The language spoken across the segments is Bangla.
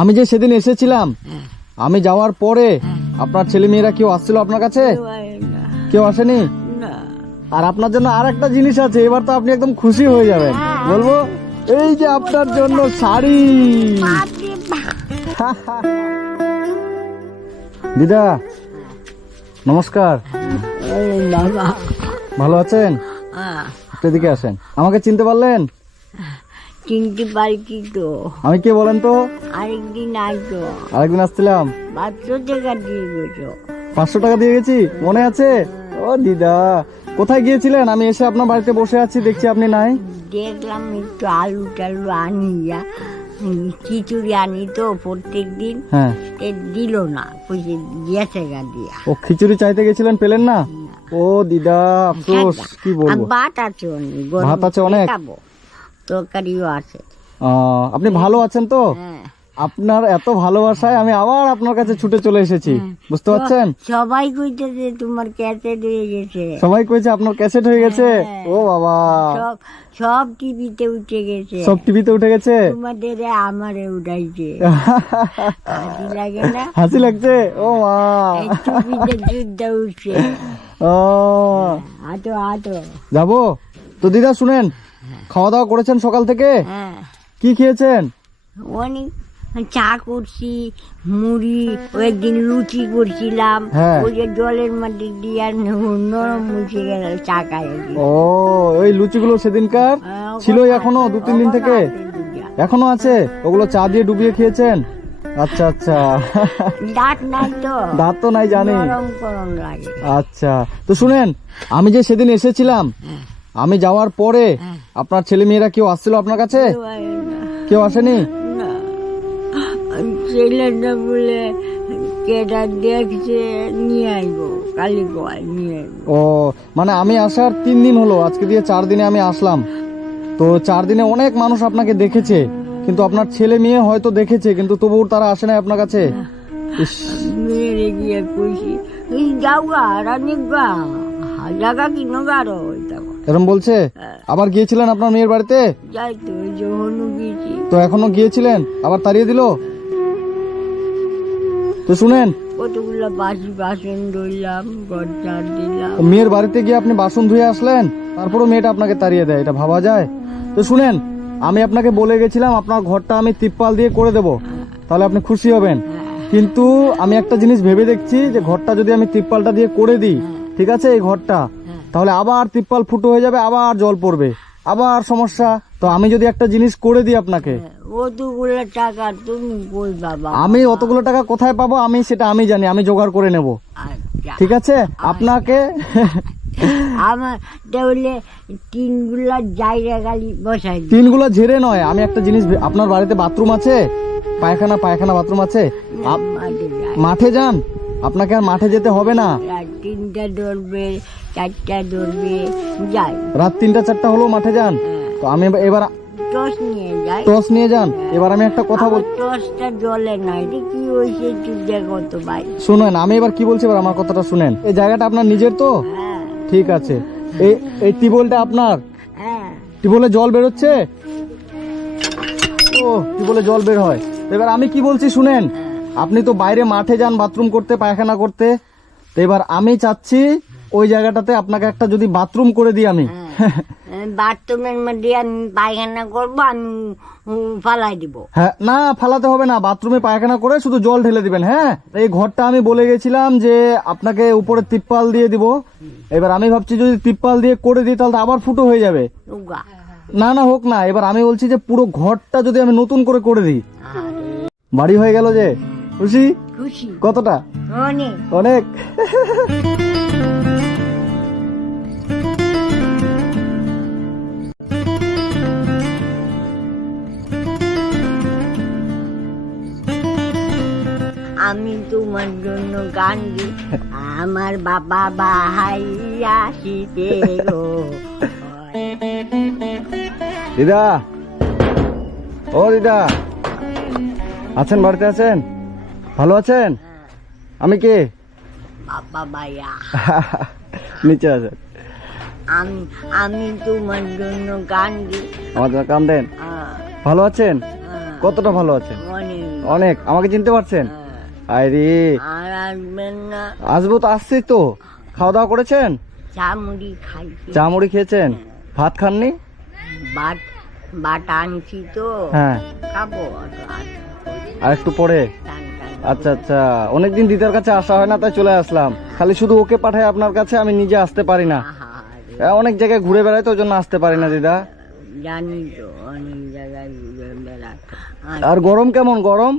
আমি যে সেদিন এসেছিলাম, আমি যাওয়ার পরে আপনার ছেলে মেয়েরা কেউ আসছিল আপনার কাছে? কেউ আসেনি? আর আপনার জন্য আর একটা জিনিস আছে, এবার তো আপনি একদম খুশি হয়ে যাবেন। বলবো, এই যে আপনার জন্য শাড়ি। দিদা নমস্কার, ভালো আছেন? এদিকে আসেন। আমাকে চিনতে পারলেন? চিনতে পারছি তো। আমি কে বলেন তো? আরেকদিন আসো। আরেকদিন আসছিলাম। 500 টাকা দিয়ে গেছো। 500 টাকা দিয়ে গেছি, মনে আছে? ও দিদা, কোথায় গিয়েছিলেন? আমি এসে আপনার বাড়িতে বসে আছি, দেখছি আপনি নাই। দেখলাম একটু আলু টালু আনি, খিচুড়ি আনি তো প্রত্যেক দিন। হ্যাঁ, দিল না, কইছে গেছে গা দিয়া। ও খিচুড়ি চাইতে গেছিলেন, পেলেন না? ও দিদা, আফসোস, কি বলবো। ভাত আছে অনেক, ভাত আছে অনেক, তরকারিও আছে। আপনি ভালো আছেন তো? হ্যাঁ। আপনার এত ভালোবাসায় আমি আবার আপনার কাছে ছুটে চলে এসেছি, বুঝতে পারছেন? সবাই কইতেছে তোমার ক্যাসেট হয়ে গেছে। সবাই কইছে আপনার ক্যাসেট হয়ে গেছে। ও বাবা, সব টিভিতে উঠে গেছে। সব টিভিতে উঠে গেছে। তোমাদের আমারে উঠাইছে। হাসি লাগে না? হাসি লাগছে? ও মা, টিভিতে যুদ্ধ উঠছে। ও হাঁটো হাঁটো। যাবো তো। দিদা শুনেন, খাওয়া দাওয়া করেছেন সকাল থেকে? হ্যাঁ, কি খেয়েছেন? অনেক চা করছি, মুড়ি, একদিন লুচি করছিলাম। হ্যাঁ। ওই যে জলের মধ্যে দিয়ে নরম মুছে গেল চা খাই। ও, ওই লুচিগুলো সেদিনকার ছিল, এখনো 2-3 দিন থেকে এখনো আছে? ওগুলো চা দিয়ে ডুবিয়ে খেয়েছেন? আচ্ছা আচ্ছা। দাঁত নাই তো। দাঁত তো নাই, জানি। গরম গরম লাগে। আচ্ছা, তো শুনেন, আমি যে সেদিন এসেছিলাম, আমি যাওয়ার পরে আপনার ছেলে মেয়েরা কেউ আসছিল আপনার কাছে? কেউ আসেনি? ছেলেটা বলে কেটা দেখছে, নিয়ে আইবো, কালি গোয়াল নিয়ে আইবো। ও, মানে আমি আসার 3 দিন হলো, আজকে দিয়ে 4 দিনে আমি আসলাম। তো 4 দিনে অনেক মানুষ আপনাকে দেখেছে, কিন্তু আপনার ছেলে মেয়ে হয়তো দেখেছে, কিন্তু তবুও তারা আসে না আপনার কাছে। ইস, মেরে গিয়ে কইছি যাও গা রানি গা, জায়গা কিনো গারো। এরকম বলছে? আবার গিয়েছিলেন আপনার মেয়ের বাড়িতে? যাই তো, যখন গেছি। তো এখনো গিয়েছিলেন, আবার তাড়িয়ে দিল? তো শুনেন, কতগুলো বাসি বাসন ধরলাম, ঘর ঝাড় দিলাম। মেয়ের বাড়িতে গিয়ে আপনি বাসন ধুয়ে আসলেন, তারপরও মেয়েটা আপনাকে তাড়িয়ে দেয়, এটা ভাবা যায়? তো শুনেন, আমি আপনাকে বলে গেছিলাম আপনার ঘরটা আমি তিরপাল দিয়ে করে দেব, তাহলে আপনি খুশি হবেন। কিন্তু আমি একটা জিনিস ভেবে দেখছি, যে ঘরটা যদি আমি তিরপালটা দিয়ে করে দিই, ঠিক আছে, এই ঘরটা, তাহলে আবার তিরপাল ফুটো হয়ে যাবে, আবার জল পড়বে, আবার সমস্যা। তো আমি যদি একটা জিনিস করে দিই আপনাকে, অতগুলো টাকা তুমি কই বাবা? আমি অতগুলো টাকা কোথায় পাবো আমি সেটা আমি জানি, আমি জোগাড় করে নেব, ঠিক আছে? আপনাকে আমার তাহলে টিনগুলা জায়গা গালি বসাই। টিনগুলো ঝেড়ে নয়, আমি একটা জিনিস, আপনার বাড়িতে বাথরুম আছে? পায়খানা বাথরুম আছে? মাঠে যান, আপনাকে আর মাঠে যেতে হবে না। 3টা ধরবে, 4টা ধরবে, যাই। রাত 3টা-4টা হলো মাঠে যান। তো আমি এবার টস নিয়ে যাই। টস নিয়ে যান। এবার আমি একটা কথা বল, টসটা জলে নাই, এটা কি হয়েছে একটু দেখো তো ভাই। শুনেন, আমি এবার কি বলছি, এবার আমার কথাটা শুনেন। এই জায়গাটা আপনার নিজের তো? হ্যাঁ ঠিক আছে। এই টিউবওয়েলটা আপনার? হ্যাঁ। টিউবওয়েলে জল বেরোচ্ছে? ও, টিউবওয়েলে জল বের হয়। এবার আমি কি বলছি শুনেন, আপনি তো বাইরে মাঠে যান বাথরুম করতে, পায়খানা করতে, তো এবার আমি চাচ্ছি ওই জায়গাটাতে আপনাকে একটা যদি বাথরুম করে দিই আমি। বাথরুমের মধ্যে আমি পায়খানা করবো, আমি ফালাই দিব। হ্যাঁ, না ফালাতে হবে না, বাথরুমে পায়খানা করে শুধু জল ঢেলে দিবেন। হ্যাঁ, এই ঘরটা আমি বলে গেছিলাম যে আপনাকে উপরে তিরপাল দিয়ে দিব। এবার আমি ভাবছি যদি তিরপাল দিয়ে করে দিই, তাহলে আবার ফুটো হয়ে যাবে। না না, হোক না। এবার আমি বলছি যে পুরো ঘরটা যদি আমি নতুন করে দিই, বাড়ি হয়ে গেল যে। খুশি? খুশি কতটা? অনেক অনেক। আমি তোমার জন্য গান দি, আমার বাবা ভাই আসিতে গো। দিদা, ও দিদা, আছেন? বাড়িতে আছেন? ভালো আছেন? আমি কে? বাবা ভাইয়া। নিচে আছেন। আমি তোমার জন্য গান দি। আমার জন্য কান দেন। ভালো আছেন? কতটা ভালো আছেন? অনেক। ও অনেক। আমাকে চিনতে পারছেন? আরে আর আসবেন না? আসবো তো, আসছি তো। খাওয়া দাওয়া করেছেন? চা মুড়ি খাইছি। চা মুড়ি খেয়েছেন? ভাত খাননি? বাট বাট আনছি তো, হ্যাঁ, খাবো আর একটু পরে। আচ্ছা আচ্ছা, অনেকদিন দিদার কাছে আসা হয় না, তাই চলে আসলাম। খালি শুধু ওকে পাঠাই আপনার কাছে, আমি নিজে আসতে পারি না। অনেক জায়গায় ঘুরে বেড়াই তো, ওই জন্য আসতে পারি না দিদা। জানি তো, অনেক জায়গায় ঘুরে বেড়ায়। আর গরম কেমন? গরম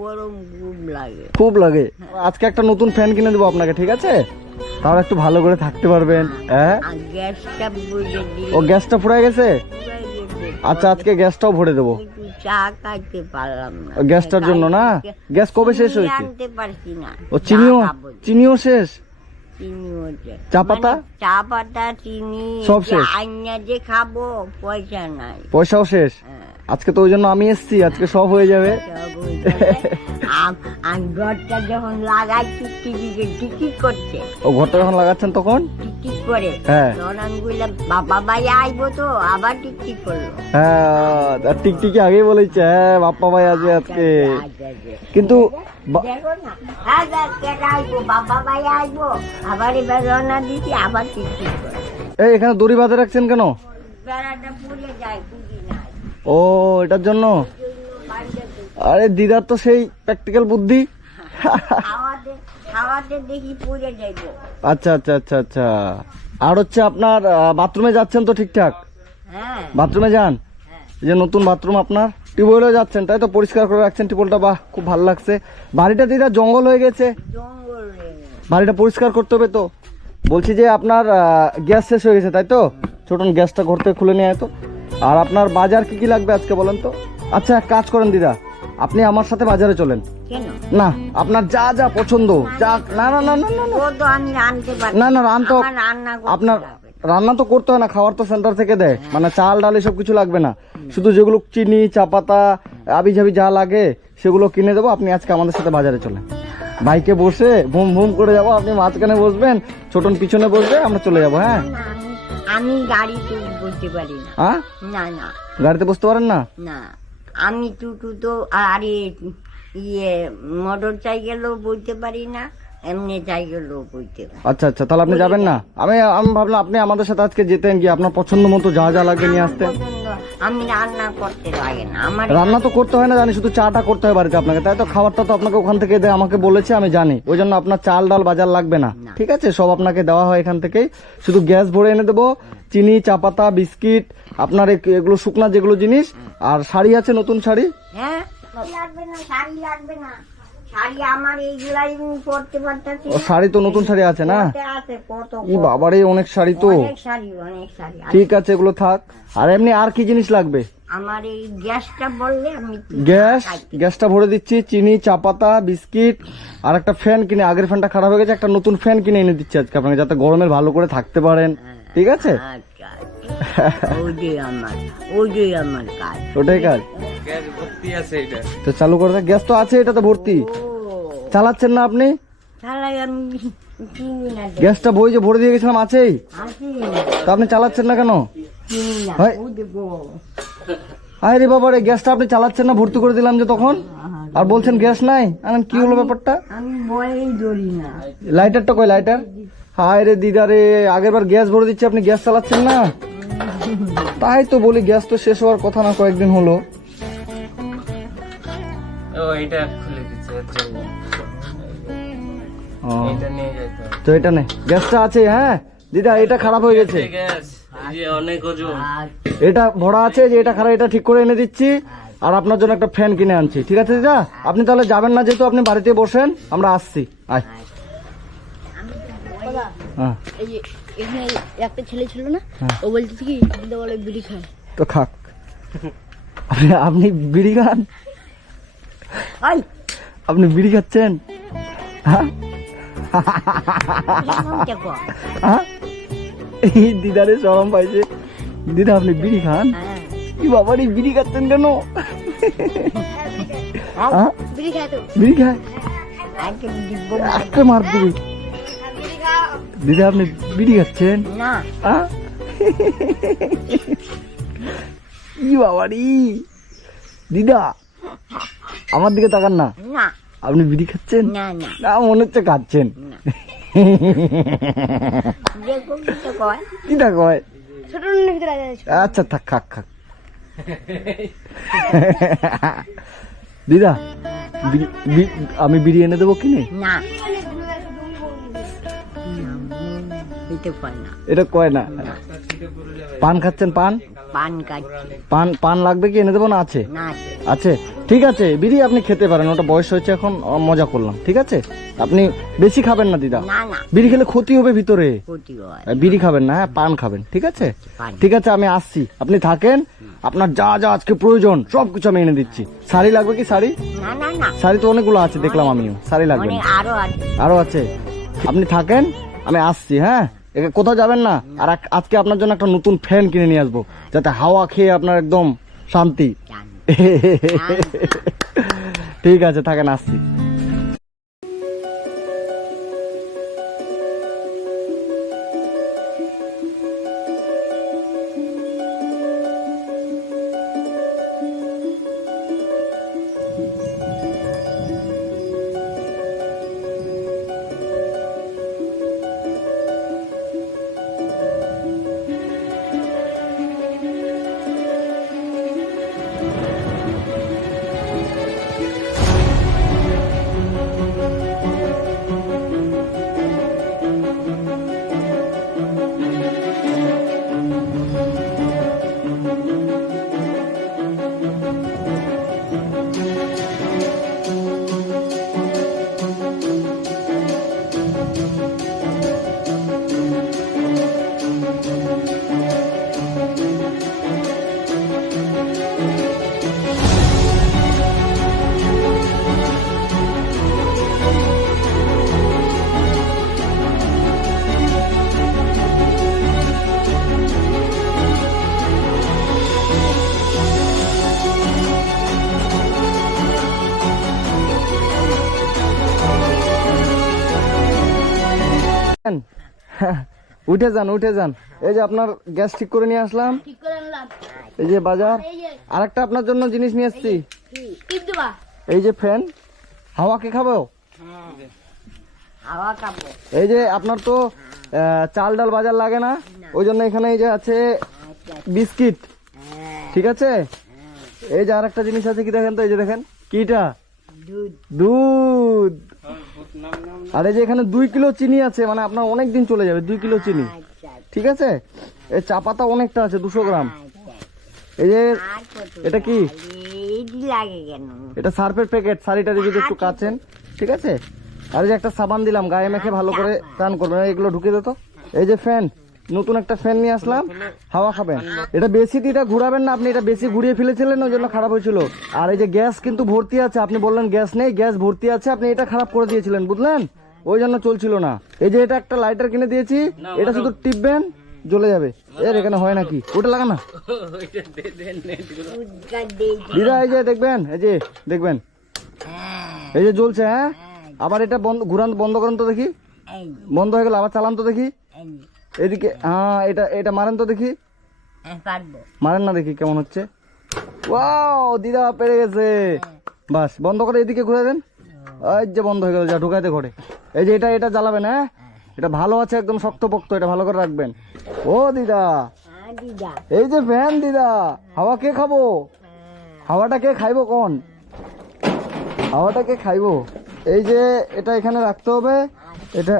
গরম খুব লাগে। খুব লাগে। আজকে একটা নতুন ফ্যান কিনে দেবো আপনাকে, ঠিক আছে? তাহলে একটু ভালো করে থাকতে পারবেন। হ্যাঁ, আর গ্যাসটা বুঝে দিই। ও গ্যাসটা ফুরাই গেছে? আচ্ছা, আজকে গ্যাসটাও ভরে দেবো। একটু চা খাইতে পারলাম না। ও গ্যাসটার জন্য না? গ্যাস কবে শেষ চিনি হয়েছে? আনতে পারছি না। ও চিনিও, চা খাবো। চিনিও শেষ? চিনি হচ্ছে। চা পাতা? মানে চা পাতা, চিনি সব শেষ? আইনা যে খাবো, পয়সা নাই। পয়সাও শেষ? হ্যাঁ, আজকে তো ওই জন্য আমি এসছি, আজকে সব হয়ে যাবে। সব হয়ে যাবে। আর ঘরটা যখন লাগাই টিকটিক করছে। ও ঘরটা যখন লাগাচ্ছেন তখন? টিকটিক করে। হ্যাঁ। তখন আমি বললাম বাবা ভাই আইবো তো, আবার টিকটিক করলো। হ্যাঁ, টিকটিকি আগেই বলেছে। হ্যাঁ, বাপ্পা ভাই আসবে আজকে। কিন্তু দেখো না, আজকে আইবো, বাবা ভাই আইবো, আবার এবার রওনা দিছি, আবার টিকটিক করে। এই এখানে দড়ি বাঁধে রাখছেন কেন? বেড়াটা পুড়ে যায়, পুড়ি নাই। ও এটার জন্য? আরে দিদার তো সেই প্র্যাকটিক্যাল বুদ্ধি। খাওয়াতে দেখি পুড়ে যাইবো। আচ্ছা আচ্ছা আচ্ছা আচ্ছা। আর হচ্ছে আপনার বাথরুমে যাচ্ছেন তো ঠিকঠাক? হ্যাঁ, বাথরুমে যান? এই যে নতুন বাথরুম আপনার, টিউবওয়েলে যাচ্ছেন তাই তো? পরিষ্কার করে রাখছেন টিউবওয়েলটা, বাহ খুব ভালো লাগছে। বাড়িটা দিদা জঙ্গল হয়ে গেছে, জঙ্গল রে। বাড়িটা পরিষ্কার করতে হবে তো। বলছি যে আপনার গ্যাস শেষ হয়ে গেছে তাই তো? ছোটন গ্যাসটা ঘর থেকে খুলে নিয়ে আয় তো। আর আপনার বাজার কি কি লাগবে আজকে বলেন তো? আচ্ছা এক কাজ করেন দিদা, আপনি আমার সাথে বাজারে চলেন। কেন? না, আপনার যা যা পছন্দ, যা। না না না না না না। ও তো আমি রাঁধতে পারি না না, রান তো আমার রান্না করতে আপনার হবে। রান্না তো করতে হয় না, খাবার তো সেন্টার থেকে দেয়। মানে চাল ডাল এসব কিছু লাগবে না, শুধু যেগুলো চিনি চা পাতা আবি ঝাবি যা লাগে সেগুলো কিনে দেবো। আপনি আজকে আমাদের সাথে বাজারে চলেন, বাইকে বসে ভুম ভুম করে যাবো। আপনি মাঝখানে বসবেন, ছোটন পিছনে বসবে, আমরা চলে যাবো। হ্যাঁ, না, আমি গাড়িতে বসতে পারি না। হ্যাঁ, না না গাড়িতে বসতে পারেন না? না, আমি টুটু তো আরে মোটর সাইকেলও বইতে পারি না, এমনি সাইকেলও বইতে পারি। আচ্ছা আচ্ছা, তাহলে আপনি যাবেন না? আমি ভাবলাম আপনি আমাদের সাথে আজকে যেতেন, গিয়ে আপনার পছন্দ মতো যা যা লাগবে নিয়ে আসতেন। আমি রান্না করতে লাগে না আমার। রান্না তো করতে হয় না জানি, শুধু চাটা করতে হয় বাড়িতে আপনাকে, তাই তো? খাবারটা তো আপনাকে ওখান থেকে দেয়, আমাকে বলেছে, আমি জানি। ওই জন্য আপনার চাল ডাল বাজার লাগবে না, ঠিক আছে? সব আপনাকে দেওয়া হয় এখান থেকেই। শুধু গ্যাস ভরে এনে দেবো, চিনি চা পাতা বিস্কিট, আপনার এগুলো শুকনা যেগুলো জিনিস। আর শাড়ি আছে, নতুন শাড়ি? হ্যাঁ, লাগবে না, শাড়ি লাগবে না। শাড়ি আমার এইগুলাই পরতে পারতেছি। ও শাড়ি তো নতুন শাড়ি আছে না? আছে কত, ই বাবারে, অনেক শাড়ি তো। অনেক শাড়ি আছে। ঠিক আছে, এগুলো থাক। আর এমনি আর কি জিনিস লাগবে? আমার এই গ্যাসটা বললে আমি গ্যাসটা ভরে দিচ্ছি, চিনি চা পাতা বিস্কিট আর একটা ফ্যান কিনে, আগের ফ্যানটা খারাপ হয়ে গেছে, একটা নতুন ফ্যান কিনে এনে দিচ্ছি আজকে আপনাকে, যাতে গরমে ভালো করে থাকতে পারেন, ঠিক আছে? আচ্ছা, ওই আমার কাজ। ওটাই কাজ। গ্যাস ভর্তি আছে এটা। তো চালু করে দেখ, গ্যাস তো আছে, এটা তো ভর্তি। চালাচ্ছেন না আপনি? তাহলে আমি চিনি না, গ্যাসটা বই যে ভরে দিয়ে গেছিলাম আছেই, আসি তা আপনি চালাচ্ছেন না কেন? চিনি না, হয়। ও দেবো। আরে বাবা রে, গ্যাসটা আপনি চালাচ্ছেন না, ভর্তি করে দিলাম যে তখন, আর বলছেন গ্যাস নাই। আরে কি হলো ব্যাপারটা? আমি বলেই ধরি না। লাইটারটা কই? লাইটার? হায় রে দিদা রে, আগের বার গ্যাস ভরে দিচ্ছি, আপনি গ্যাস চালাচ্ছেন না। তাই তো বলি, গ্যাস তো শেষ হওয়ার কথা না, কয়েকদিন হলো। ও এটা খুলে দিচ্ছে হচ্ছে ও, এটা নিয়ে যেতে হবে। তো এটা নে, গ্যাসটা আছে। হ্যাঁ দিদা, এটা খারাপ হয়ে গেছে, গ্যাস এই যে অনেক ওজন। এটা ভরা আছে, যে এটা খারাপ, এটা ঠিক করে এনে দিচ্ছি। আর আপনার জন্য একটা ফ্যান কিনে আনছি, ঠিক আছে দিদা? আপনি তাহলে যাবেন না, যেহেতু আপনি বাড়িতে বসেন, আমরা আসছি। আয়। হ্যাঁ, এই যে এখানে একটা ছেলে ছিল না, হ্যাঁ। ও বলতেছে কি দিদা বলে বিড়ি খায়। তো খাক। আপনি বিড়ি খান? ওই আপনি বিড়ি খাচ্ছেন? হ্যাঁ, এমনটা কর। হ্যাঁ? এই দিদারে শরম পাইছে। দিদা আপনি বিড়ি খান? হ্যাঁ, কি বাবারে, বিড়ি খাচ্ছেন কেন? হ্যাঁ, বিড়ি খায় তো। বিড়ি খায়? আজকে দিব একটা মার দিবি। দিদা আপনি বিড়ি খাচ্ছেন? না। হ্যাঁ? কি বাবারি দিদা, আমার দিকে তাকান না। না আপনি বিড়ি খাচ্ছেন? না না না মনে হচ্ছে খাচ্ছেন। দেখো কি তো কয় কিটা কয়? ছোট নুনের ভিতরে আছে। আচ্ছা থাক, খাক খাক। দিদা আমি বিড়ি এনে দেবো কিনে? না দিতে পারে না, এটা কয় না। পান খাচ্ছেন? পান পান কাটছে পান পান লাগবে কি এনে দেবো না? আছে না আছে। আছে, ঠিক আছে বিড়ি আপনি খেতে পারেন, ওটা বয়স হয়েছে এখন, মজা করলাম, ঠিক আছে। আপনি বেশি খাবেন না দিদা, না না বিড়ি খেলে ক্ষতি হবে ভিতরে। ক্ষতি হয়। বিড়ি খাবেন না, হ্যাঁ পান খাবেন, ঠিক আছে। পান। ঠিক আছে আমি আসছি, আপনি থাকেন, আপনার যা যা আজকে প্রয়োজন সবকিছু আমি এনে দিচ্ছি। শাড়ি লাগবে কি? শাড়ি না না না শাড়ি তো অনেকগুলো আছে দেখলাম আমিও, শাড়ি লাগবে অনেক না? আরো আছে। আরো আছে, আপনি থাকেন আমি আসছি, হ্যাঁ কোথাও যাবেন না। আর আজকে আপনার জন্য একটা নতুন ফ্যান কিনে নিয়ে আসবো, যাতে হাওয়া খেয়ে আপনার একদম শান্তি। জানি। ঠিক আছে থাকেন, আসছি। উঠে যান উঠে যান, এই যে আপনার গ্যাস ঠিক করে নিয়ে আসলাম, ঠিক করে আনলাম। এই যে বাজার। এই যে আরেকটা আপনার জন্য জিনিস নিয়ে এসছি, টিপ দেবা। এই যে ফ্যান। হাওয়া কে খাবো? হ্যাঁ হাওয়া খাবো। এই যে আপনার তো চাল ডাল বাজার লাগে না, ওই জন্য এখানে এই যে আছে বিস্কিট, হ্যাঁ ঠিক আছে। এই যে আরেকটা জিনিস আছে, কি দেখেন তো, এই যে দেখেন কিটা, দুধ। দুধ। আর এই যে এখানে 2 কিলো চিনি আছে, মানে আপনার অনেক দিন চলে যাবে, 2 কিলো চিনি, আচ্ছা ঠিক আছে। এই চা পাতা অনেকটা আছে, 200 গ্রাম। আচ্ছা। এই যে আর কত এটা কি? এইটি লাগে কেন? এটা সার্ফের প্যাকেট, শাড়িটারি যদি একটু কাচেন, ঠিক আছে। আর এই যে একটা সাবান দিলাম, গায়ে মেখে ভালো করে স্নান করবেন, এগুলো ঢুকে দিত। এই যে ফ্যান, নতুন একটা ফ্যান নিয়ে আসলাম, হাওয়া খাবেন। এটা বেশি এটা ঘুরাবেন না, আপনি এটা বেশি ঘুরিয়ে ফেলেছিলেন, ওই জন্য খারাপ হয়েছিল। আর এই যে গ্যাস কিন্তু ভর্তি আছে, আপনি বললেন গ্যাস নেই, গ্যাস ভর্তি আছে, আপনি এটা খারাপ করে দিয়েছিলেন, বুঝলেন, ওই জন্য চলছিল না। এই যে এটা একটা লাইটার কিনে দিয়েছি, এটা শুধু টিপবেন জ্বলে যাবে। এর এখানে হয় নাকি, ওটা লাগা না ওইটা দে দেন উদ্গার দেই। দিদা। এই যে দেখবেন, এই যে দেখবেন, হ্যাঁ এই যে জ্বলছে, হ্যাঁ। আবার এটা বন্ধ, ঘুরান বন্ধ করেন তো দেখি, এই বন্ধ হয়ে গেল, আবার চালান তো দেখি। এই এদিকে, হ্যাঁ এটা এটা মারেন তো দেখি, পারবো। মারেন না দেখি কেমন হচ্ছে। ওয়াও দিদা পেরে গেছে, বাস বন্ধ করে এদিকে ঘুরে দেন। এই যে বন্ধ হয়ে গেল, যা ঢুকাইতে ঘরে। এই যে এটা এটা জ্বালাবেন, হ্যাঁ এটা ভালো আছে, একদম শক্তপোক্ত, এটা ভালো করে রাখবেন। ও দিদা, হ্যাঁ দিদা। এই যে ফ্যান দিদা, হাওয়া কে খাবো? হাওয়াটা কে খাইবো কোন? হাওয়াটা কে খাইবো? এই যে এটা এখানে রাখতে হবে, এটা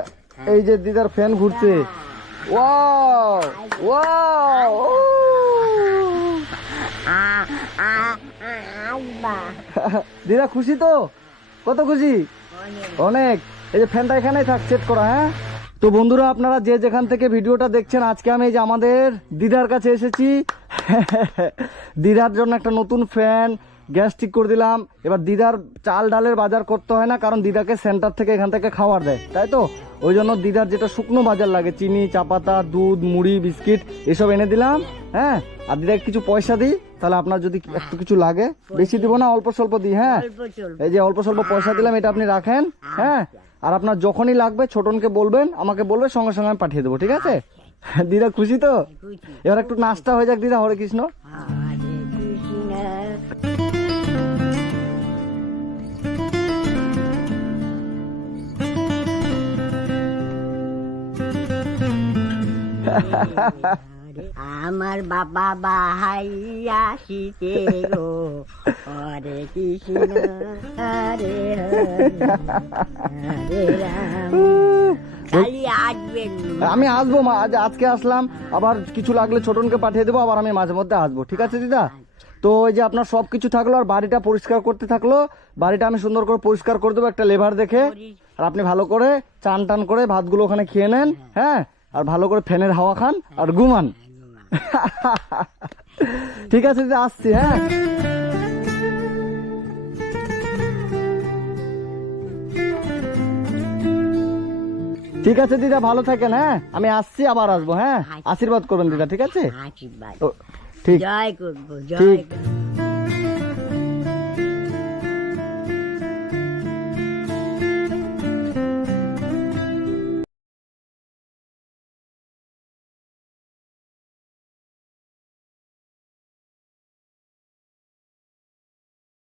এই যে দিদার ফ্যান ঘুরছে। ওয়াও ওয়াও, আসবা দিদা খুশি তো? কত খুশি? অনেক। এই যে ফ্যানটা এখানেই থাক, সেট করা, হ্যাঁ। তো বন্ধুরা আপনারা যে যেখান থেকে ভিডিওটা দেখছেন, আজকে আমি এই যে আমাদের দিদার কাছে এসেছি। দিদার জন্য একটা নতুন ফ্যান, গ্যাস ঠিক করে দিলাম। এবার দিদার চাল ডালের বাজার করতে হয় না, কারণ দিদাকে সেন্টার থেকে এখান থেকে খাবার দেয়, তাই তো। ওই জন্য দিদার যেটা শুকনো বাজার লাগে, চিনি, চা পাতা, দুধ, মুড়ি, বিস্কিট, এসব এনে দিলাম, হ্যাঁ। আর দিদাকে কিছু পয়সা দিই, তাহলে আপনার যদি একটু কিছু লাগে, বেশি দিব না, অল্প স্বল্প দিই, হ্যাঁ। অল্প চলবে। এই যে অল্প স্বল্প পয়সা দিলাম, এটা আপনি রাখেন, হ্যাঁ। আর আপনার যখনই লাগবে ছোটনকে বলবেন, আমাকে বলবে, সঙ্গে সঙ্গে আমি পাঠিয়ে দেবো, ঠিক আছে। দিদা খুশি তো? খুশি। এবার একটু নাস্তা হয়ে যাক দিদা, হরে কৃষ্ণ। আরে কৃষ্ণ। আমার বাবা বাহাই আসিতে গো হরে কৃষ্ণ হরে হরে রাম। খালি আসবেন। আমি আসবো মা, আজকে আসলাম, আবার কিছু লাগলে ছোটনকে পাঠিয়ে দেবো, আবার আমি মাঝে মধ্যে আসবো, ঠিক আছে দিদা? তো ওই যে আপনার সব কিছু থাকলো, আর বাড়িটা পরিষ্কার করতে থাকলো, বাড়িটা আমি সুন্দর করে পরিষ্কার করে দেবো একটা লেবার দেখে। আর আপনি ভালো করে চান টান করে ভাতগুলো ওখানে খেয়ে নেন, হ্যাঁ, আর ভালো করে ফ্যানের হাওয়া খান আর ঘুমান। ঠিক আছে দিদা, আসছি, হ্যাঁ। ঠিক আছে দিদা, ভালো থাকেন, হ্যাঁ, আমি আসছি, আবার আসবো, হ্যাঁ, আশীর্বাদ করবেন দিদা, ঠিক আছে? আশীর্বাদ। ও, ঠিক জয় করবো, জয় ঠিক। করবো।